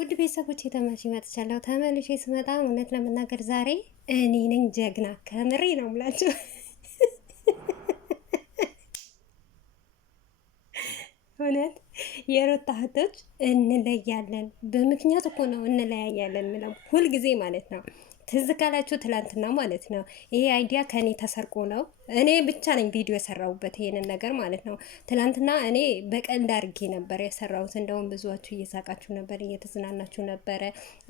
ውድ ቤተሰቦች ተመልሼ መጥቻለሁ። ተመልሼ ስመጣ እውነት ለመናገር ዛሬ እኔ ነኝ ጀግና፣ ከምሬ ነው የምላችሁ። እውነት የሩታ እህቶች እንለያለን። በምክንያት እኮ ነው እንለያያለን ምለው ሁልጊዜ ማለት ነው። ትዝ ካላችሁ ትላንትና ማለት ነው ይሄ አይዲያ ከኔ ተሰርቆ ነው። እኔ ብቻ ነኝ ቪዲዮ የሰራሁበት ይሄንን ነገር ማለት ነው። ትላንትና እኔ በቀልድ አድርጌ ነበር የሰራሁት። እንደውም ብዙዎቹ እየሳቃችሁ ነበር፣ እየተዝናናችሁ ነበረ።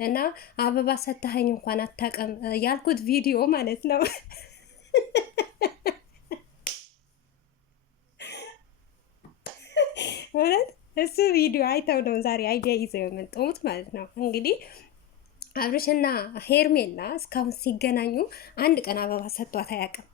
እና አበባ ሰታኸኝ እንኳን አታውቅም ያልኩት ቪዲዮ ማለት ነው። እውነት እሱ ቪዲዮ አይተው ነው ዛሬ አይዲያ ይዘው የመጣሁት ማለት ነው። እንግዲህ አብርሽና ሄርሜላ እስካሁን ሲገናኙ አንድ ቀን አበባ ሰጥቷት አያውቅም።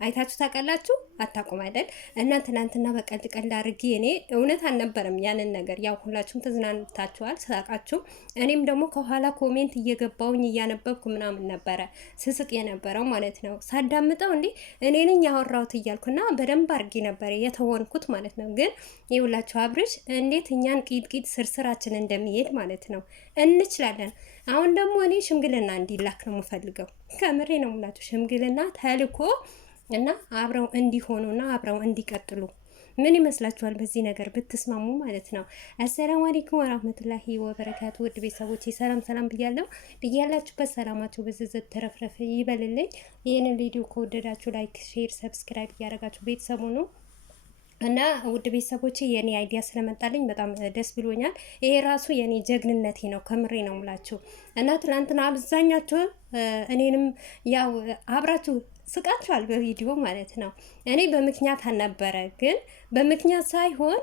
አይታችሁ ታውቃላችሁ? አታውቁም አይደል? እና ትናንትና በቀልድ ቀልድ አድርጌ እኔ እውነት አልነበረም ያንን ነገር። ያው ሁላችሁም ተዝናንታችኋል፣ ሳቃችሁ። እኔም ደግሞ ከኋላ ኮሜንት እየገባውኝ እያነበብኩ ምናምን ነበረ ስስቅ የነበረው ማለት ነው። ሳዳምጠው እንዴ እኔ ነኝ ያወራሁት እያልኩና በደንብ አድርጌ ነበረ የተወንኩት ማለት ነው። ግን ይኸውላችሁ አብርሽ እንዴት እኛን ቂጥቂጥ ስርስራችን እንደሚሄድ ማለት ነው። እንችላለን። አሁን ደግሞ እኔ ሽምግልና እንዲላክ ነው የምፈልገው። ከምሬ ነው የምላችሁ። ሽምግልና ተልኮ እና አብረው እንዲሆኑና አብረው እንዲቀጥሉ ምን ይመስላችኋል? በዚህ ነገር ብትስማሙ ማለት ነው። አሰላሙ አለይኩም ወራህመቱላሂ ወበረካቱ። ውድ ቤተሰቦች ሰላም ብያለሁ። ብያላችሁበት ሰላማችሁ በዝዝት ተረፍረፍ ይበልልኝ። ይህንን ቪዲዮ ከወደዳችሁ ላይክ፣ ሼር፣ ሰብስክራይብ እያደረጋችሁ ቤተሰቡ ነው እና ውድ ቤተሰቦቼ የኔ አይዲያ ስለመጣልኝ በጣም ደስ ብሎኛል። ይሄ ራሱ የኔ ጀግንነቴ ነው፣ ከምሬ ነው ምላችሁ። እና ትናንትና አብዛኛችሁ እኔንም ያው አብራችሁ ስቃችኋል በቪዲዮ ማለት ነው። እኔ በምክንያት አልነበረ፣ ግን በምክንያት ሳይሆን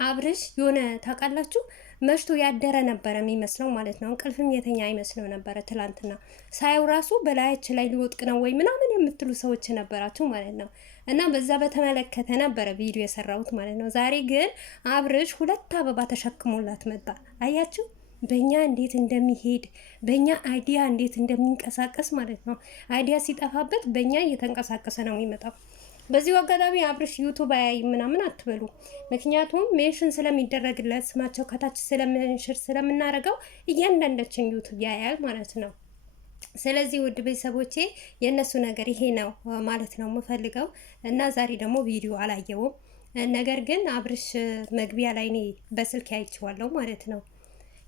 አብርሽ የሆነ ታውቃላችሁ መሽቶ ያደረ ነበረ የሚመስለው ማለት ነው። እንቅልፍም የተኛ አይመስለው ነበረ። ትላንትና ሳየው ራሱ በላያችን ላይ ሊወጥቅ ነው ወይ ምናምን የምትሉ ሰዎች ነበራችሁ ማለት ነው። እና በዛ በተመለከተ ነበረ ቪዲዮ የሰራሁት ማለት ነው። ዛሬ ግን አብርሽ 2 አበባ ተሸክሞላት መጣ። አያችሁ በእኛ እንዴት እንደሚሄድ በእኛ አይዲያ እንዴት እንደሚንቀሳቀስ ማለት ነው። አይዲያ ሲጠፋበት በእኛ እየተንቀሳቀሰ ነው የሚመጣው። በዚሁ አጋጣሚ አብርሽ ዩቱብ አያይ ምናምን አትበሉ። ምክንያቱም ሜንሽን ስለሚደረግለት ስማቸው ከታች ስለምንሽር ስለምናረገው እያንዳንዳችን ዩቱብ ያያል ማለት ነው። ስለዚህ ውድ ቤተሰቦቼ የእነሱ ነገር ይሄ ነው ማለት ነው የምፈልገው። እና ዛሬ ደግሞ ቪዲዮ አላየውም፣ ነገር ግን አብርሽ መግቢያ ላይ እኔ በስልክ አይቼዋለሁ ማለት ነው።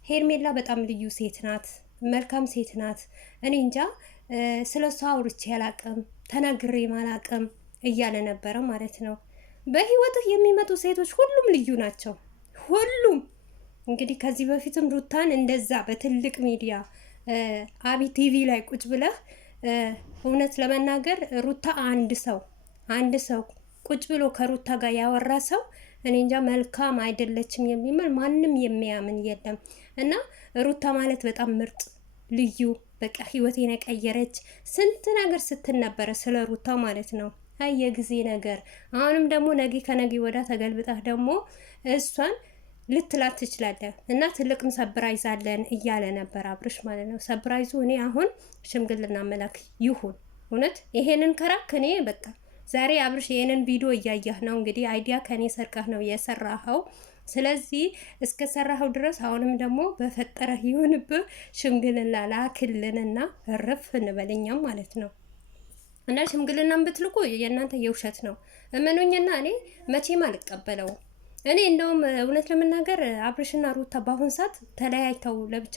ሄርሜላ በጣም ልዩ ሴት ናት፣ መልካም ሴት ናት። እኔ እንጃ ስለ እሷ አውርቼ አላቅም፣ ተናግሬ አላቅም እያለ ነበረ ማለት ነው። በህይወትህ የሚመጡ ሴቶች ሁሉም ልዩ ናቸው፣ ሁሉም። እንግዲህ ከዚህ በፊትም ሩታን እንደዛ በትልቅ ሚዲያ አቢ ቲቪ ላይ ቁጭ ብለህ እውነት ለመናገር ሩታ አንድ ሰው ቁጭ ብሎ ከሩታ ጋር ያወራ ሰው እኔ እንጃ መልካም አይደለችም የሚል ማንም የሚያምን የለም። እና ሩታ ማለት በጣም ምርጥ ልዩ፣ በቃ ህይወቴን የቀየረች ስንት ነገር ስትል ነበረ ስለ ሩታ ማለት ነው። አይ የጊዜ ነገር። አሁንም ደግሞ ነገ ከነገ ወዳ ተገልብጣህ ደግሞ እሷን ልትላት ትችላለህ። እና ትልቅም ሰብራይዝ አለን እያለ ነበር አብርሽ ማለት ነው። ሰብራይዙ እኔ አሁን ሽምግልና መላክ ይሁን። እውነት ይሄንን ከራክ እኔ በቃ ዛሬ አብርሽ ይሄንን ቪዲዮ እያየህ ነው እንግዲህ አይዲያ ከኔ ሰርቀህ ነው የሰራኸው። ስለዚህ እስከ ሰራኸው ድረስ አሁንም ደግሞ በፈጠረህ ይሁንብህ፣ ሽምግልና ላክልንና እርፍ እንበለኛም ማለት ነው። እና ሽምግልናን ብትልቁ የእናንተ የውሸት ነው እመኑኝና እኔ መቼም አልቀበለውም። እኔ እንደውም እውነት ለመናገር አብርሽና ሩታ በአሁን ሰዓት ተለያይተው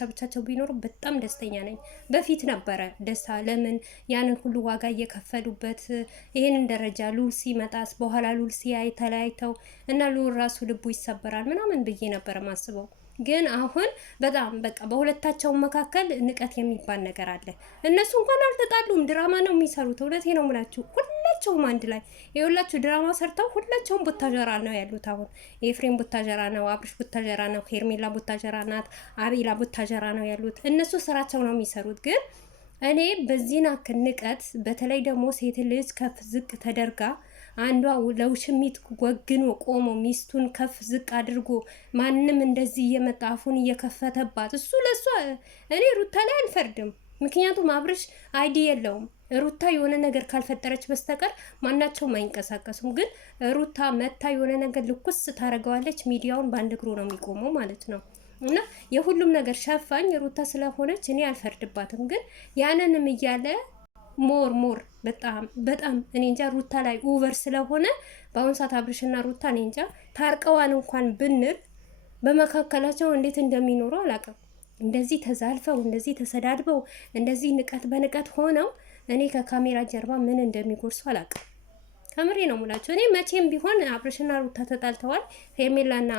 ብቻቸው ቢኖሩ በጣም ደስተኛ ነኝ። በፊት ነበረ ደስታ። ለምን ያንን ሁሉ ዋጋ እየከፈሉበት ይህንን ደረጃ ሉል ሲመጣስ በኋላ ሉል ሲያይ ተለያይተው እና ሉል ራሱ ልቡ ይሰበራል ምናምን ብዬ ነበረ ማስበው። ግን አሁን በጣም በቃ በሁለታቸው መካከል ንቀት የሚባል ነገር አለ። እነሱ እንኳን አልተጣሉም፣ ድራማ ነው የሚሰሩት። እውነቴ ነው የምላችሁ። ሁላቸውም አንድ ላይ የሁላችሁ ድራማ ሰርተው ሁላቸውም ቡታጀራ ነው ያሉት። አሁን ኤፍሬም ቡታጀራ ነው፣ አብርሽ ቡታጀራ ነው፣ ሄርሜላ ቡታጀራ ናት፣ አቤላ ቡታጀራ ነው ያሉት። እነሱ ስራቸው ነው የሚሰሩት። ግን እኔ በዚህን አክል ንቀት፣ በተለይ ደግሞ ሴት ልጅ ከፍ ዝቅ ተደርጋ አንዷ ለውሽሚት ወግኖ ቆሞ ሚስቱን ከፍ ዝቅ አድርጎ ማንም እንደዚህ እየመጣ አፉን እየከፈተባት እሱ ለሷ እኔ ሩታ ላይ አልፈርድም። ምክንያቱም አብርሽ አይዲ የለውም። ሩታ የሆነ ነገር ካልፈጠረች በስተቀር ማናቸውም አይንቀሳቀሱም። ግን ሩታ መታ የሆነ ነገር ልኩስ ታደርገዋለች፣ ሚዲያውን በአንድ እግሩ ነው የሚቆመው ማለት ነው። እና የሁሉም ነገር ሸፋኝ ሩታ ስለሆነች እኔ አልፈርድባትም። ግን ያንንም እያለ ሞር በጣም እኔ እንጃ ሩታ ላይ ኦቨር ስለሆነ በአሁኑ ሰዓት አብርሽና ሩታ እኔ እንጃ ታርቀዋን እንኳን ብንል በመካከላቸው እንዴት እንደሚኖሩ አላውቅም። እንደዚህ ተዛልፈው እንደዚህ ተሰዳድበው እንደዚህ ንቀት በንቀት ሆነው እኔ ከካሜራ ጀርባ ምን እንደሚጎርሱ አላውቅም። ከምሬ ነው ሙላቸው። እኔ መቼም ቢሆን አብርሽና ሩታ ተጣልተዋል ሄርሜላና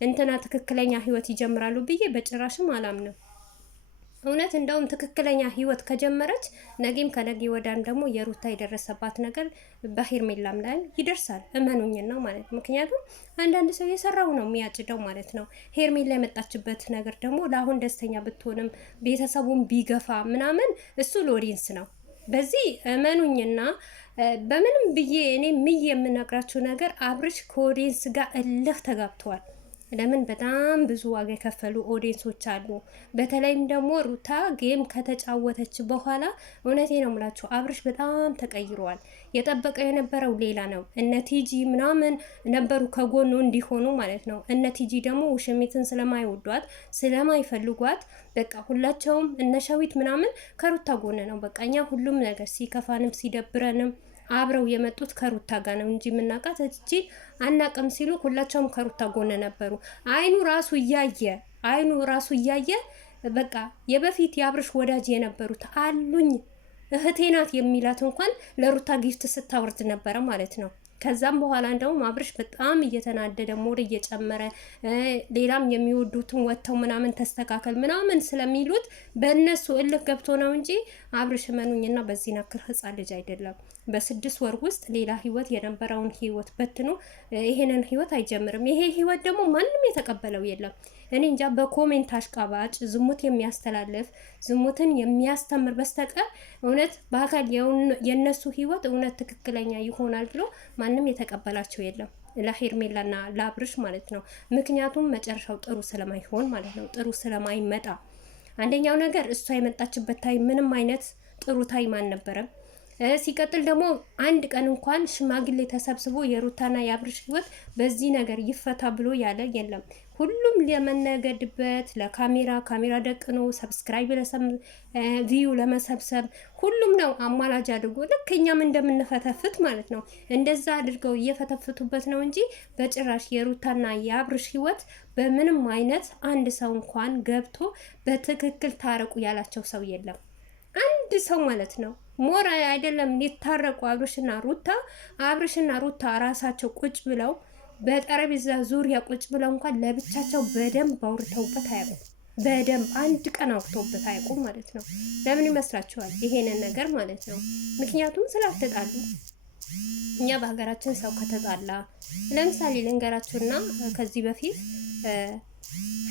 እንትና ትክክለኛ ህይወት ይጀምራሉ ብዬ በጭራሽም አላምንም። እውነት እንደውም ትክክለኛ ህይወት ከጀመረች ነገም ከነገ ወዳም ደግሞ የሩታ የደረሰባት ነገር በሄርሜላም ላይ ይደርሳል። እመኑኝና ማለት ምክንያቱም አንዳንድ ሰው የሰራው ነው የሚያጭደው ማለት ነው። ሄርሜላ የመጣችበት ነገር ደግሞ ለአሁን ደስተኛ ብትሆንም ቤተሰቡን ቢገፋ ምናምን እሱ ሎዲንስ ነው። በዚህ እመኑኝና በምንም ብዬ እኔ ምዬ የምነግራችሁ ነገር አብርሽ ከኦዲየንስ ጋር እልህ ተጋብተዋል። ለምን በጣም ብዙ ዋጋ የከፈሉ ኦዲየንሶች አሉ። በተለይም ደግሞ ሩታ ጌም ከተጫወተች በኋላ እውነቴ ነው የምላችሁ አብርሽ በጣም ተቀይሯል። የጠበቀው የነበረው ሌላ ነው። እነ ቲጂ ምናምን ነበሩ ከጎኑ እንዲሆኑ ማለት ነው። እነ ቲጂ ደግሞ ውሽሚትን ስለማይወዷት ስለማይፈልጓት በቃ ሁላቸውም እነ ሸዊት ምናምን ከሩታ ጎን ነው። በቃ እኛ ሁሉም ነገር ሲከፋንም ሲደብረንም አብረው የመጡት ከሩታ ጋር ነው እንጂ የምናውቃት እቺ አናቅም ሲሉ ሁላቸውም ከሩታ ጎን ነበሩ። አይኑ ራሱ እያየ በቃ የበፊት የአብርሽ ወዳጅ የነበሩት አሉኝ እህቴ ናት የሚላት እንኳን ለሩታ ጊፍት ስታወርድ ነበረ ማለት ነው። ከዛም በኋላ እንደውም አብርሽ በጣም እየተናደደ ሞር እየጨመረ ሌላም የሚወዱትን ወጥተው ምናምን ተስተካከል ምናምን ስለሚሉት በእነሱ እልክ ገብቶ ነው እንጂ አብርሽ መኑኝና በዚህ ናክል ህፃን ልጅ አይደለም። በ6 ወር ውስጥ ሌላ ህይወት የነበረውን ህይወት በትኖ ይሄንን ህይወት አይጀምርም። ይሄ ህይወት ደግሞ ማንም የተቀበለው የለም። እኔ እንጃ በኮሜንት አሽቃባጭ ዝሙት የሚያስተላልፍ ዝሙትን የሚያስተምር በስተቀር እውነት በአካል የነሱ ህይወት እውነት ትክክለኛ ይሆናል ብሎ ማንም የተቀበላቸው የለም። ለሄርሜላና ለአብርሽ ማለት ነው። ምክንያቱም መጨረሻው ጥሩ ስለማይሆን ማለት ነው። ጥሩ ስለማይመጣ አንደኛው ነገር እሷ የመጣችበት ታይም ምንም አይነት ጥሩ ታይም አልነበረም። ሲቀጥል ደግሞ አንድ ቀን እንኳን ሽማግሌ ተሰብስቦ የሩታና የአብርሽ ህይወት በዚህ ነገር ይፈታ ብሎ ያለ የለም። ሁሉም ለመነገድበት ካሜራ ደቅኖ ሰብስክራይብ ቪው ለመሰብሰብ ሁሉም ነው አማላጅ አድርጎ ልክ እኛም እንደምንፈተፍት ማለት ነው እንደዛ አድርገው እየፈተፍቱበት ነው እንጂ በጭራሽ የሩታና የአብርሽ ህይወት በምንም አይነት አንድ ሰው እንኳን ገብቶ በትክክል ታረቁ ያላቸው ሰው የለም። አንድ ሰው ማለት ነው ሞራ አይደለም ሊታረቁ አብርሽና ሩታ ራሳቸው ቁጭ ብለው በጠረጴዛ ዙሪያ ቁጭ ብለው እንኳን ለብቻቸው በደንብ አውርተውበት አያውቁም። በደንብ አንድ ቀን አውርተውበት አያውቁም ማለት ነው። ለምን ይመስላችኋል? ይሄንን ነገር ማለት ነው ምክንያቱም ስላልተጣሉ። እኛ በሀገራችን ሰው ከተጣላ ለምሳሌ ልንገራችሁና ከዚህ በፊት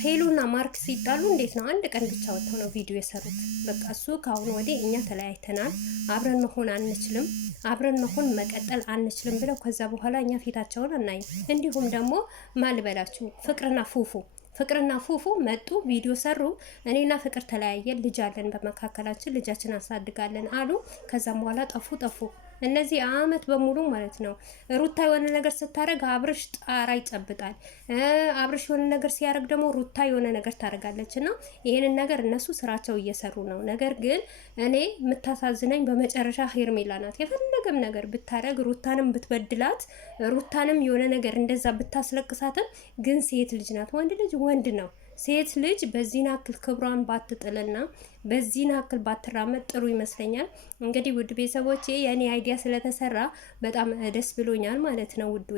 ሄሉና ማርክ ሲጣሉ እንዴት ነው አንድ ቀን ብቻ ወጥተው ነው ቪዲዮ የሰሩት። በቃ እሱ ከአሁን ወዲህ እኛ ተለያይተናል፣ አብረን መሆን አንችልም፣ አብረን መሆን መቀጠል አንችልም ብለው ከዛ በኋላ እኛ ፊታቸውን አናይም። እንዲሁም ደግሞ ማልበላችሁ ፍቅርና ፉፉ መጡ፣ ቪዲዮ ሰሩ። እኔና ፍቅር ተለያየን፣ ልጅ አለን በመካከላችን፣ ልጃችን አሳድጋለን አሉ። ከዛም በኋላ ጠፉ። እነዚህ አመት በሙሉ ማለት ነው ሩታ የሆነ ነገር ስታረግ አብርሽ ጣራ ይጨብጣል። አብርሽ የሆነ ነገር ሲያረግ ደግሞ ሩታ የሆነ ነገር ታረጋለች። እና ይሄንን ነገር እነሱ ስራቸው እየሰሩ ነው። ነገር ግን እኔ የምታሳዝነኝ በመጨረሻ ሄርሜላ ናት። የፈለገም ነገር ብታረግ ሩታንም ብትበድላት ሩታንም የሆነ ነገር እንደዛ ብታስለቅሳትም ግን ሴት ልጅ ናት። ወንድ ልጅ ወንድ ነው። ሴት ልጅ በዚህን አክል ክብሯን ባትጥልና በዚህን አክል ባትራመድ ጥሩ ይመስለኛል። እንግዲህ ውድ ቤተሰቦቼ የኔ አይዲያ ስለተሰራ በጣም ደስ ብሎኛል ማለት ነው ውድ